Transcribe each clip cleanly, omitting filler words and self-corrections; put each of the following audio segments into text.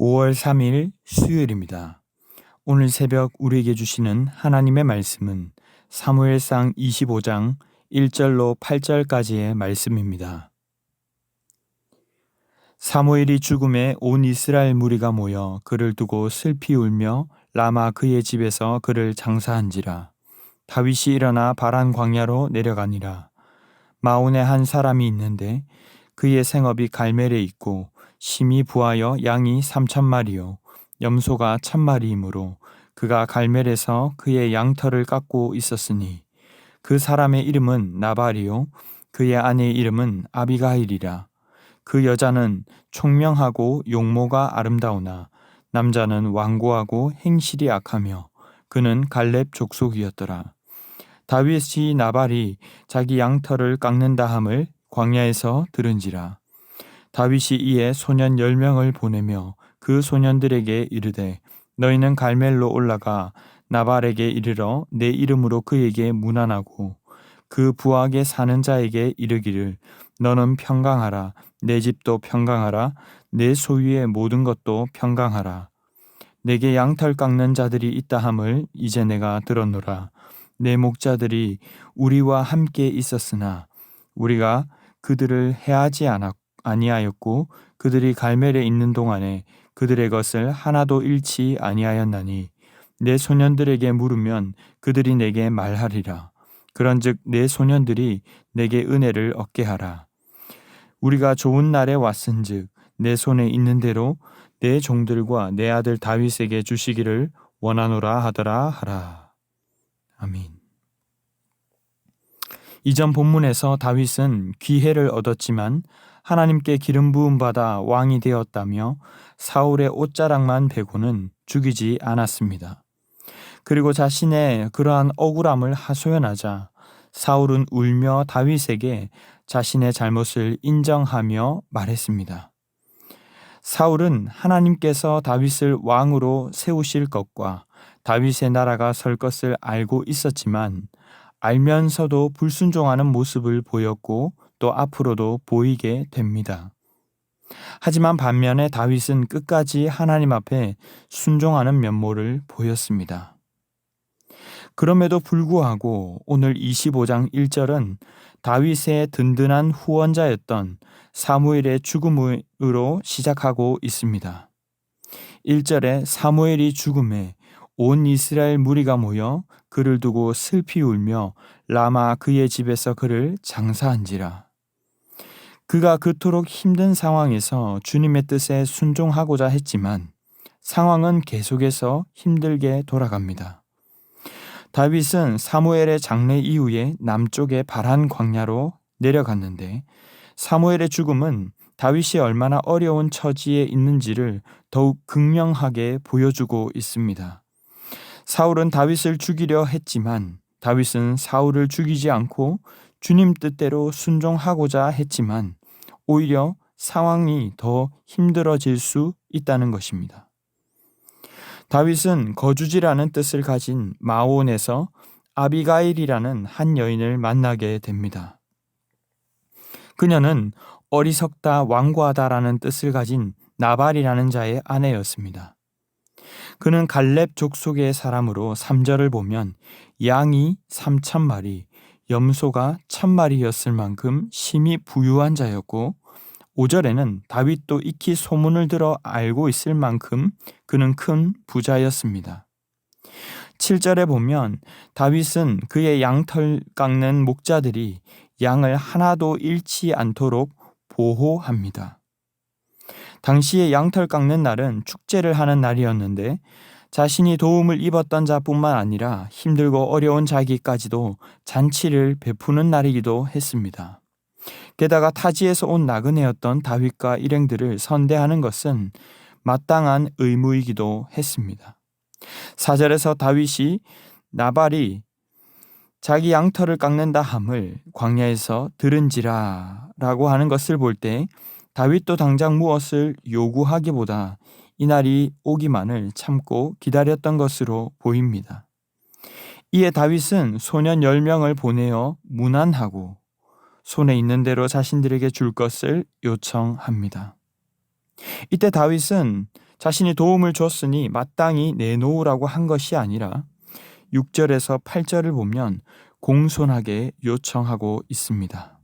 5월 3일 수요일입니다. 오늘 새벽 우리에게 주시는 하나님의 말씀은 사무엘상 25장 1절로 8절까지의 말씀입니다. 사무엘이 죽음에 온 이스라엘 무리가 모여 그를 두고 슬피 울며 라마 그의 집에서 그를 장사한지라. 다윗이 일어나 바란 광야로 내려가니라. 마온에 한 사람이 있는데 그의 생업이 갈멜에 있고 심히 부하여 양이 3,000마리요 염소가 1,000마리이므로 그가 갈멜에서 그의 양털을 깎고 있었으니 그 사람의 이름은 나발이요 그의 아내의 이름은 아비가일이라. 그 여자는 총명하고 용모가 아름다우나 남자는 완고하고 행실이 악하며 그는 갈렙 족속이었더라. 다윗이 나발이 자기 양털을 깎는다 함을 광야에서 들은지라. 다윗이 이에 소년 10명을 보내며 그 소년들에게 이르되 너희는 갈멜로 올라가 나발에게 이르러 내 이름으로 그에게 문안하고 그 부하게 사는 자에게 이르기를 너는 평강하라. 내 집도 평강하라. 내 소유의 모든 것도 평강하라. 내게 양털 깎는 자들이 있다 함을 이제 내가 들었노라. 내 목자들이 우리와 함께 있었으나 우리가 그들을 해하지 아니하였고 그들이 갈멜에 있는 동안에 그들의 것을 하나도 잃지 아니하였나니 내 소년들에게 물으면 그들이 내게 말하리라. 그런즉 내 소년들이 내게 은혜를 얻게 하라. 우리가 좋은 날에 왔은즉 내 손에 있는 대로 내 종들과 내 아들 다윗에게 주시기를 원하노라 하더라 하라. 아멘. 이전 본문에서 다윗은 기회를 얻었지만 하나님께 기름 부음 받아 왕이 되었다며 사울의 옷자락만 베고는 죽이지 않았습니다. 그리고 자신의 그러한 억울함을 하소연하자 사울은 울며 다윗에게 자신의 잘못을 인정하며 말했습니다. 사울은 하나님께서 다윗을 왕으로 세우실 것과 다윗의 나라가 설 것을 알고 있었지만 알면서도 불순종하는 모습을 보였고 또 앞으로도 보이게 됩니다. 하지만 반면에 다윗은 끝까지 하나님 앞에 순종하는 면모를 보였습니다. 그럼에도 불구하고 오늘 25장 1절은 다윗의 든든한 후원자였던 사무엘의 죽음으로 시작하고 있습니다. 1절에 사무엘이 죽음에 온 이스라엘 무리가 모여 그를 두고 슬피 울며 라마 그의 집에서 그를 장사한지라. 그가 그토록 힘든 상황에서 주님의 뜻에 순종하고자 했지만 상황은 계속해서 힘들게 돌아갑니다. 다윗은 사무엘의 장례 이후에 남쪽의 바란 광야로 내려갔는데 사무엘의 죽음은 다윗이 얼마나 어려운 처지에 있는지를 더욱 극명하게 보여주고 있습니다. 사울은 다윗을 죽이려 했지만 다윗은 사울을 죽이지 않고 주님 뜻대로 순종하고자 했지만 오히려 상황이 더 힘들어질 수 있다는 것입니다. 다윗은 거주지라는 뜻을 가진 마온에서 아비가일이라는 한 여인을 만나게 됩니다. 그녀는 어리석다 완고하다라는 뜻을 가진 나발이라는 자의 아내였습니다. 그는 갈렙 족속의 사람으로 3절을 보면 양이 3,000마리, 염소가 1,000마리였을 만큼 심히 부유한 자였고 5절에는 다윗도 익히 소문을 들어 알고 있을 만큼 그는 큰 부자였습니다. 7절에 보면 다윗은 그의 양털 깎는 목자들이 양을 하나도 잃지 않도록 보호합니다. 당시에 양털 깎는 날은 축제를 하는 날이었는데 자신이 도움을 입었던 자뿐만 아니라 힘들고 어려운 자기까지도 잔치를 베푸는 날이기도 했습니다. 게다가 타지에서 온 나그네였던 다윗과 일행들을 선대하는 것은 마땅한 의무이기도 했습니다. 4절에서 다윗이 나발이 자기 양털을 깎는다 함을 광야에서 들은지라 라고 하는 것을 볼 때 다윗도 당장 무엇을 요구하기보다 이날이 오기만을 참고 기다렸던 것으로 보입니다. 이에 다윗은 소년 10명을 보내어 문안하고 손에 있는 대로 자신들에게 줄 것을 요청합니다. 이때 다윗은 자신이 도움을 줬으니 마땅히 내놓으라고 한 것이 아니라 6절에서 8절을 보면 공손하게 요청하고 있습니다.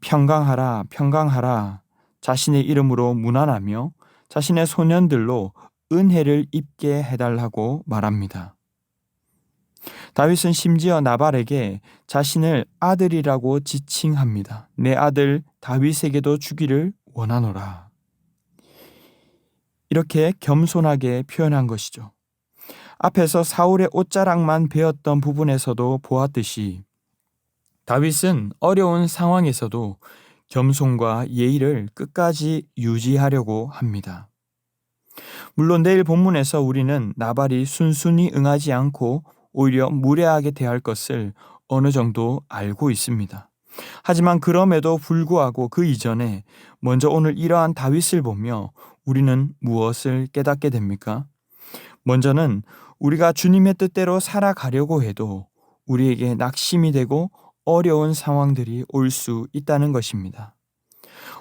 평강하라, 평강하라. 자신의 이름으로 문안하며 자신의 소년들로 은혜를 입게 해달라고 말합니다. 다윗은 심지어 나발에게 자신을 아들이라고 지칭합니다. 내 아들 다윗에게도 주기를 원하노라. 이렇게 겸손하게 표현한 것이죠. 앞에서 사울의 옷자락만 베었던 부분에서도 보았듯이 다윗은 어려운 상황에서도 겸손과 예의를 끝까지 유지하려고 합니다. 물론 내일 본문에서 우리는 나발이 순순히 응하지 않고 오히려 무례하게 대할 것을 어느 정도 알고 있습니다. 하지만 그럼에도 불구하고 그 이전에 먼저 오늘 이러한 다윗을 보며 우리는 무엇을 깨닫게 됩니까? 먼저는 우리가 주님의 뜻대로 살아가려고 해도 우리에게 낙심이 되고 어려운 상황들이 올 수 있다는 것입니다.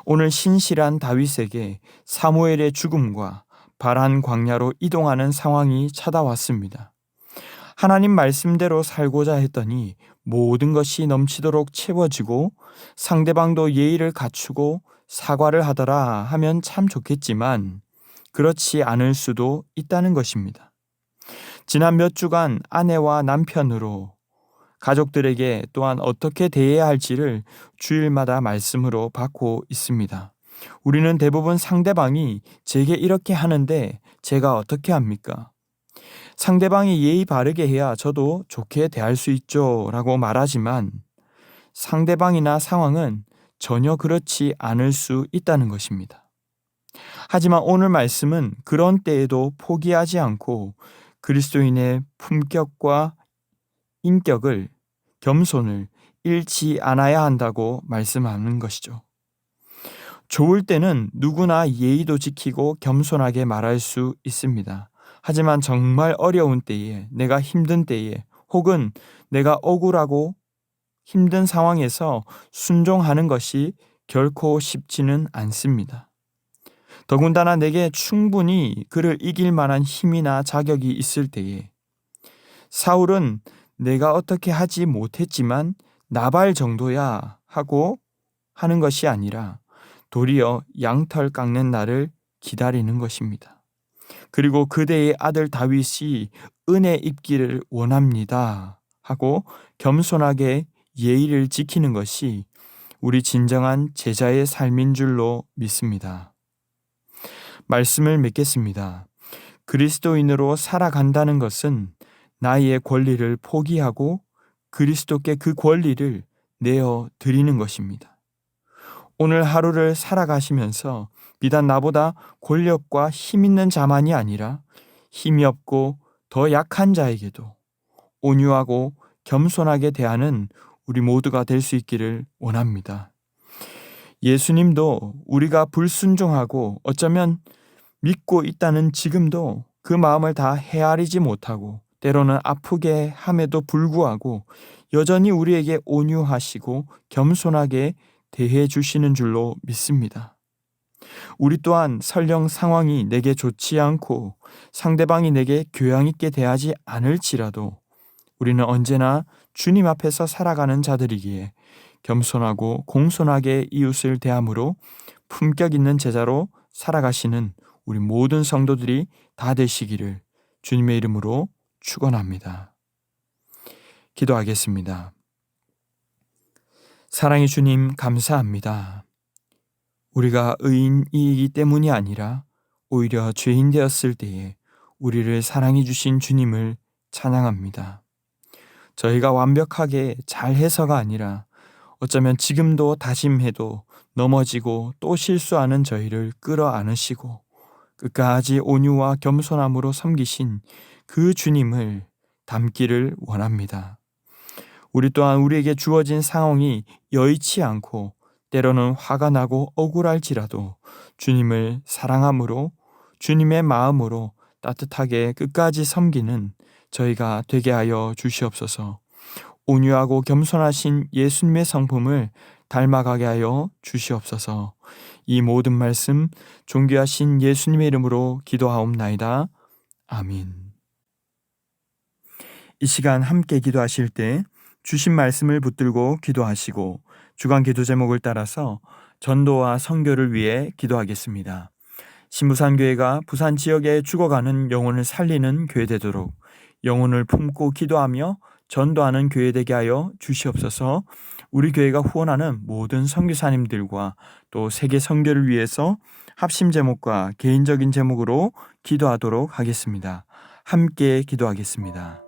오늘 신실한 다윗에게 사무엘의 죽음과 바란 광야로 이동하는 상황이 찾아왔습니다. 하나님 말씀대로 살고자 했더니 모든 것이 넘치도록 채워지고 상대방도 예의를 갖추고 사과를 하더라 하면 참 좋겠지만 그렇지 않을 수도 있다는 것입니다. 지난 몇 주간 아내와 남편으로 가족들에게 또한 어떻게 대해야 할지를 주일마다 말씀으로 받고 있습니다. 우리는 대부분 상대방이 제게 이렇게 하는데 제가 어떻게 합니까? 상대방이 예의 바르게 해야 저도 좋게 대할 수 있죠 라고 말하지만 상대방이나 상황은 전혀 그렇지 않을 수 있다는 것입니다. 하지만 오늘 말씀은 그런 때에도 포기하지 않고 그리스도인의 품격과 인격을, 겸손을 잃지 않아야 한다고 말씀하는 것이죠. 좋을 때는 누구나 예의도 지키고 겸손하게 말할 수 있습니다. 하지만 정말 어려운 때에, 내가 힘든 때에, 혹은 내가 억울하고 힘든 상황에서 순종하는 것이 결코 쉽지는 않습니다. 더군다나 내게 충분히 그를 이길 만한 힘이나 자격이 있을 때에 사울은 내가 어떻게 하지 못했지만 나발 정도야 하고 하는 것이 아니라 도리어 양털 깎는 날을 기다리는 것입니다. 그리고 그대의 아들 다윗이 은혜 입기를 원합니다 하고 겸손하게 예의를 지키는 것이 우리 진정한 제자의 삶인 줄로 믿습니다. 말씀을 맺겠습니다. 그리스도인으로 살아간다는 것은 나의 권리를 포기하고 그리스도께 그 권리를 내어 드리는 것입니다. 오늘 하루를 살아가시면서 비단 나보다 권력과 힘 있는 자만이 아니라 힘이 없고 더 약한 자에게도 온유하고 겸손하게 대하는 우리 모두가 될 수 있기를 원합니다. 예수님도 우리가 불순종하고 어쩌면 믿고 있다는 지금도 그 마음을 다 헤아리지 못하고 때로는 아프게 함에도 불구하고 여전히 우리에게 온유하시고 겸손하게 대해 주시는 줄로 믿습니다. 우리 또한 설령 상황이 내게 좋지 않고 상대방이 내게 교양 있게 대하지 않을지라도 우리는 언제나 주님 앞에서 살아가는 자들이기에 겸손하고 공손하게 이웃을 대함으로 품격 있는 제자로 살아가시는 우리 모든 성도들이 다 되시기를 주님의 이름으로 축원합니다. 기도하겠습니다. 사랑의 주님 감사합니다. 우리가 의인이기 때문이 아니라 오히려 죄인 되었을 때에 우리를 사랑해 주신 주님을 찬양합니다. 저희가 완벽하게 잘해서가 아니라 어쩌면 지금도 다짐해도 넘어지고 또 실수하는 저희를 끌어안으시고 끝까지 온유와 겸손함으로 섬기신 그 주님을 닮기를 원합니다. 우리 또한 우리에게 주어진 상황이 여의치 않고 때로는 화가 나고 억울할지라도 주님을 사랑함으로 주님의 마음으로 따뜻하게 끝까지 섬기는 저희가 되게 하여 주시옵소서. 온유하고 겸손하신 예수님의 성품을 닮아가게 하여 주시옵소서. 이 모든 말씀 존귀하신 예수님의 이름으로 기도하옵나이다. 아멘. 이 시간 함께 기도하실 때 주신 말씀을 붙들고 기도하시고 주간 기도 제목을 따라서 전도와 선교를 위해 기도하겠습니다. 신부산교회가 부산 지역에 죽어가는 영혼을 살리는 교회 되도록 영혼을 품고 기도하며 전도하는 교회 되게 하여 주시옵소서. 우리 교회가 후원하는 모든 선교사님들과 또 세계 선교를 위해서 합심 제목과 개인적인 제목으로 기도하도록 하겠습니다. 함께 기도하겠습니다.